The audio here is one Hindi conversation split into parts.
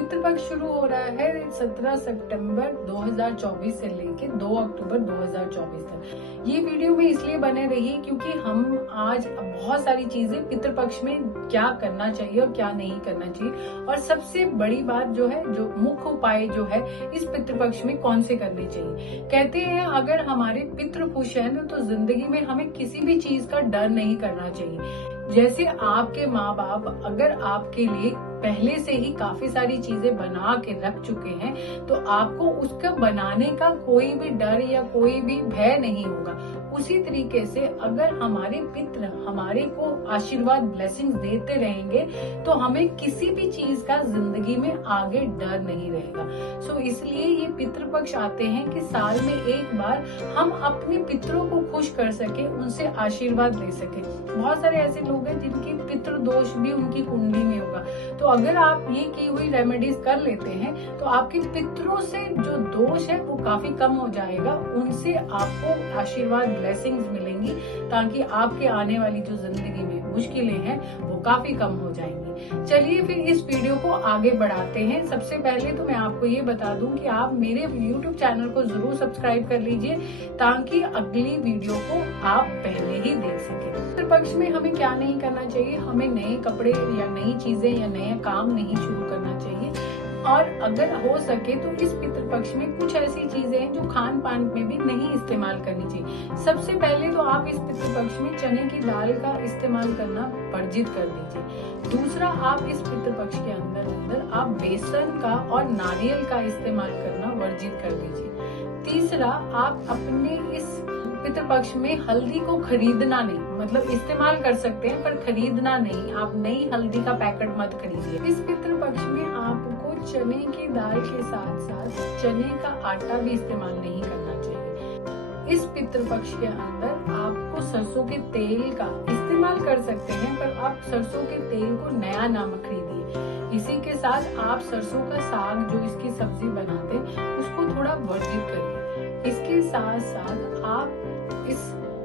पितृपक्ष शुरू हो रहा है 17 सितंबर 2024 से लेके 2 अक्टूबर 2024 तक। ये वीडियो में इसलिए बने रही क्योंकि हम आज बहुत सारी चीजें पितृपक्ष में क्या करना चाहिए और क्या नहीं करना चाहिए, और सबसे बड़ी बात जो है, जो मुख्य उपाय जो है इस पितृपक्ष में कौन से करने चाहिए। कहते हैं अगर हमारे पितृ खुश है ना, तो जिंदगी में हमें किसी भी चीज का डर नहीं करना चाहिए। जैसे आपके माँ बाप अगर आपके लिए पहले से ही काफी सारी चीजें बना के रख चुके हैं, तो आपको उसका बनाने का कोई भी डर या कोई भी भय नहीं होगा। उसी तरीके से अगर हमारे पितृ हमारे को आशीर्वाद ब्लेसिंग्स देते रहेंगे, तो हमें किसी भी चीज का जिंदगी में आगे डर नहीं रहेगा। सो इसलिए ये पितृपक्ष आते हैं कि साल में एक बार हम अपने पितरों को खुश कर सके, उनसे आशीर्वाद ले सके। बहुत सारे ऐसे लोग हैं जिनकी पितृ दोष भी उनकी कुंडली में होगा, तो अगर आप ये की हुई रेमेडीज कर लेते हैं तो आपके पितरों से जो दोष है वो काफी कम हो जाएगा। उनसे आपको आशीर्वाद ब्लेसिंग्स मिलेंगी, ताकि आपके आने वाली जो जिंदगी में मुश्किलें हैं वो काफी कम हो जाएंगी। चलिए फिर इस वीडियो को आगे बढ़ाते हैं। सबसे पहले तो मैं आपको ये बता दूं कि आप मेरे YouTube चैनल को जरूर सब्सक्राइब कर लीजिए, ताकि अगली वीडियो को आप पहले ही देख सके। पितृपक्ष में हमें क्या नहीं करना चाहिए, हमें नए कपड़े या नई चीजें या नया काम नहीं शुरू करना चाहिए, और अगर हो सके तो इस पितृपक्ष में कुछ ऐसी चीजें हैं जो खान पान में भी नहीं इस्तेमाल करनी चाहिए। सबसे पहले तो आप इस पितृपक्ष में चने की दाल का इस्तेमाल करना वर्जित कर दीजिए। दूसरा, आप इस पितृपक्ष के अंदर आप बेसन का और नारियल का इस्तेमाल करना वर्जित कर दीजिए। तीसरा, आप अपने इस पितृपक्ष में हल्दी को खरीदना नहीं, मतलब इस्तेमाल कर सकते हैं पर खरीदना नहीं। आप नई हल्दी का पैकेट मत खरीदिए। इस पितृपक्ष में आपको चने की दाल के साथ साथ चने का आटा भी इस्तेमाल नहीं करना चाहिए। इस पितृपक्ष के अंदर आपको सरसों के तेल का इस्तेमाल कर सकते हैं, पर आप सरसों के तेल को नया ना खरीदिए। इसी के साथ आप सरसों का साग जो इसकी सब्जी बनाते हैं उसको थोड़ा वर्जित करिए। इसके साथ साथ आप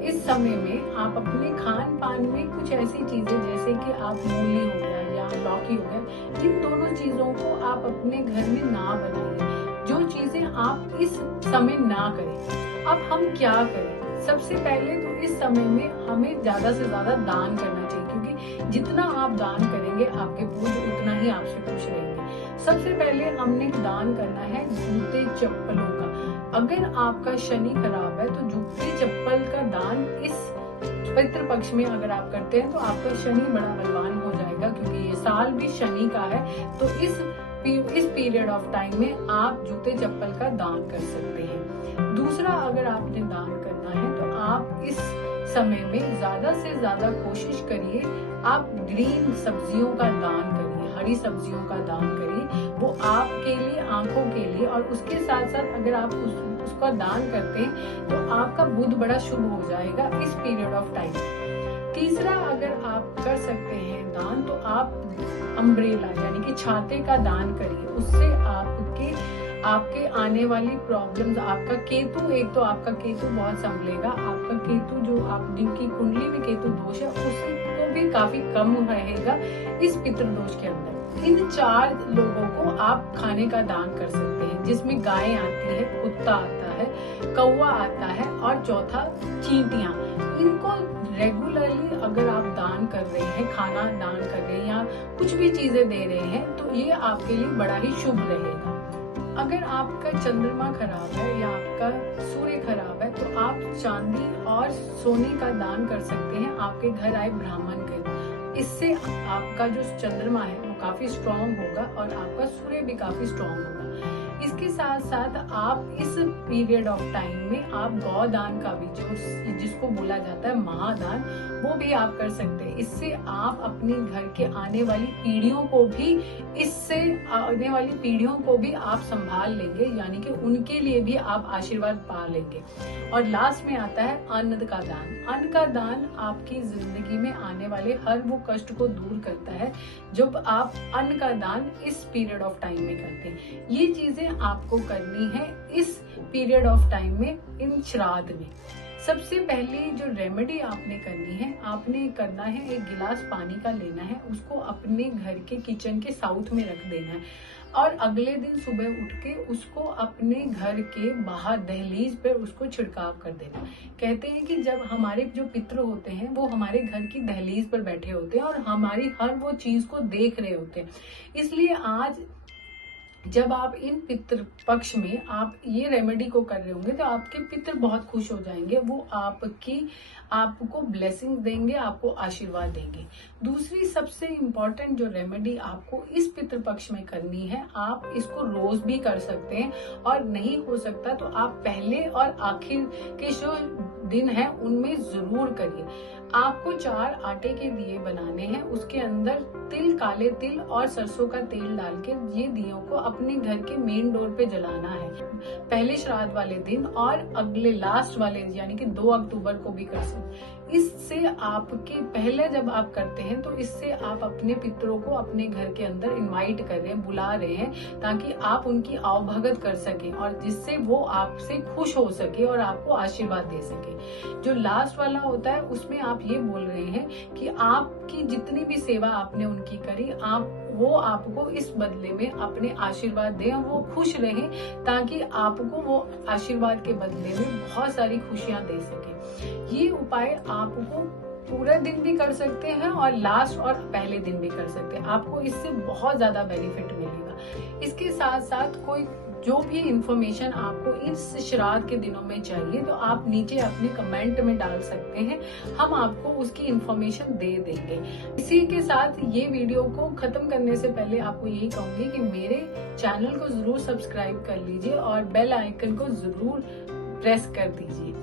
इस समय में आप अपने खान पान में कुछ ऐसी चीजें जैसे कि आप मूली हो गया या लौकी हो गया, इन दोनों चीजों को आप अपने घर में ना बनाइए। जो चीजें आप इस समय ना करें। अब हम क्या करें? सबसे पहले तो इस समय में हमें ज्यादा से ज्यादा दान करना चाहिए, क्योंकि जितना आप दान करेंगे आपके पूज्य उतना ही आपसे खुश रहेंगे। सबसे पहले हमने दान करना है जूते चप्पलों का। अगर आपका शनि खराब है तो जूते चप्पल का दान इस पितृपक्ष में अगर आप करते हैं तो आपका शनि बड़ा बलवान हो जाएगा, क्योंकि ये साल भी शनि का है। तो इस पीरियड ऑफ टाइम में आप जूते चप्पल का दान कर सकते हैं। दूसरा, अगर आपने दान करना है तो आप इस समय में ज्यादा से ज्यादा कोशिश करिए आप ग्रीन सब्जियों का दान करिए, हरी सब्जियों का दान करिए। वो आपके लिए, आंखों के लिए, और उसके साथ साथ अगर आप उसका दान करते हैं तो आपका बुध बड़ा शुभ हो जाएगा इस पीरियड ऑफ टाइम। तीसरा, अगर आप कर सकते हैं दान तो आप अम्ब्रेला यानी कि छाते का दान करिए। उससे आपके आने वाली प्रॉब्लम्स, आपका केतु, एक तो आपका केतु बहुत संभलेगा। आपका केतु जो आप जिनकी कुंडली में केतु दोष है उसको भी काफी कम रहेगा इस पितृदोष के अंदर। इन 4 लोगों को आप खाने का दान कर सकते हैं, जिसमें गाय आती है, कुत्ता आता है, कौवा आता है, और चौथा चींटियां। इनको रेगुलरली अगर आप दान कर रहे हैं, खाना दान कर रहे हैं या कुछ भी चीजें दे रहे हैं, तो ये आपके लिए बड़ा ही शुभ रहेगा। अगर आपका चंद्रमा खराब है या आपका सूर्य खराब है तो आप चांदी और सोने का दान कर सकते हैं आपके घर आए ब्राह्मण के। इससे आपका जो चंद्रमा है वो काफी स्ट्रॉन्ग होगा और आपका सूर्य भी काफी स्ट्रॉन्ग होगा। इसके साथ साथ आप इस पीरियड ऑफ टाइम में आप गौदान का भी, जो जिसको बोला जाता है महादान, वो भी आप कर सकते हैं। इससे आप अपने घर के आने वाली पीढ़ियों को भी आप संभाल लेंगे, यानी कि उनके लिए भी आप आशीर्वाद पा लेंगे। और लास्ट में आता है अन्न का दान। अन्न का दान आपकी जिंदगी में आने वाले हर वो कष्ट को दूर करता है जब आप अन्न का दान इस पीरियड ऑफ टाइम में करते हैं। ये चीजें आपको करनी है इस पीरियड ऑफ टाइम में, इन श्राद्ध में। सबसे पहले जो रेमेडी आपने करनी है, आपने करना है एक गिलास पानी का लेना है, उसको अपने घर के किचन के साउथ में रख देना है। और अगले दिन सुबह उठ के उसको अपने घर के बाहर दहलीज पर उसको छिड़काव कर देना। कहते हैं कि जब हमारे जो पितृ होते हैं वो हमारे घर की दहलीज पर बैठे होते हैं और हमारी हर वो चीज को देख रहे होते हैं, इसलिए आज जब आप इन पितृ पक्ष में आप ये रेमेडी को कर रहे होंगे तो आपके पितृ बहुत खुश हो जाएंगे, वो आपको ब्लेसिंग देंगे, आपको आशीर्वाद देंगे। दूसरी सबसे इम्पोर्टेंट जो रेमेडी आपको इस पितृ पक्ष में करनी है, आप इसको रोज भी कर सकते हैं और नहीं हो सकता तो आप पहले और आखिर के जो दिन है उनमें जरूर करिए। आपको 4 आटे के दिए बनाने हैं, उसके अंदर तिल, काले तिल और सरसों का तेल डाल के ये दियों को अपने घर के मेन डोर पे जलाना है, पहले श्राद्ध वाले दिन और अगले लास्ट वाले यानी कि 2 अक्टूबर को भी कर सकते। इससे आपके पहले जब आप करते हैं तो इससे आप अपने पितरों को अपने घर के अंदर इनवाइट कर रहे हैं, बुला रहे हैं, ताकि आप उनकी आवभगत कर सकें और जिससे वो आपसे खुश हो सके और आपको आशीर्वाद दे सके। जो लास्ट वाला होता है उसमें आप ये बोल रहे हैं कि आपकी जितनी भी सेवा आपने उनकी करी, वो आपको इस बदले में अपने आशीर्वाद दें और वो खुश रहें, ताकि आपको वो आशीर्वाद के बदले में बहुत सारी खुशियां दे सके। ये उपाय आपको पूरा दिन भी कर सकते हैं और लास्ट और पहले दिन भी कर सकते हैं, आपको इससे बहुत ज्यादा बेनिफिट मिलेगा। इसके साथ साथ कोई जो भी इंफॉर्मेशन आपको इस श्राद्ध के दिनों में चाहिए तो आप नीचे अपने कमेंट में डाल सकते हैं, हम आपको उसकी इंफॉर्मेशन दे देंगे। इसी के साथ ये वीडियो को खत्म करने से पहले आपको यही कहूंगी कि मेरे चैनल को जरूर सब्सक्राइब कर लीजिए और बेल आइकन को जरूर प्रेस कर दीजिए।